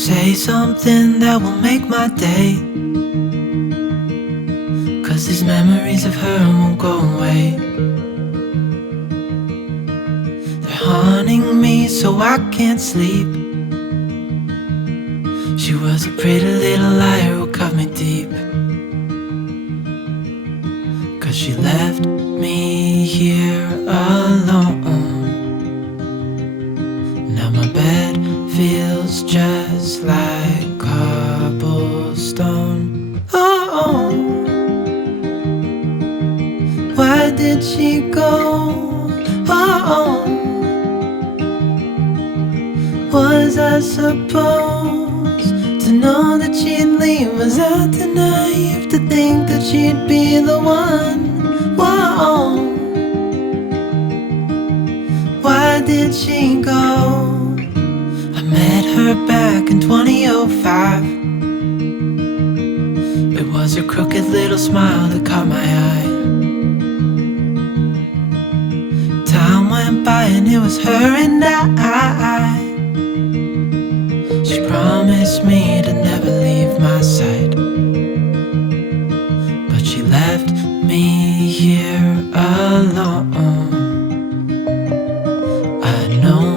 Say something that will make my day, 'cause these memories of her won't go away. They're haunting me so I can't sleep. She was a pretty little liar who cut me deep, 'cause she left me here alone. Now my bed feels just like cobblestone. Oh, why did she go? Oh, was I supposed to know that she'd leave? Was I too naive to think that she'd be the one? Whoa, why did she go? I met her back in 2005. It was her crooked little smile that caught my eye. Time went by and it was her and I. She promised me to never leave my side, but she left me here alone. I know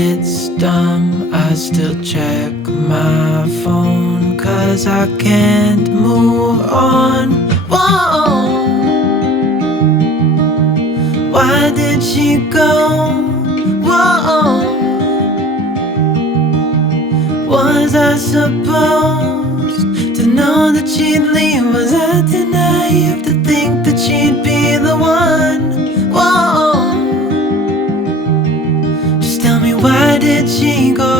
it's dumb, I still check my phone, 'cause I can't move on. Whoa, why did she go? Whoa, was I supposed to know that she'd leave? Was I too naive to think that she'd be the one? Whoa, just tell me, why did she go?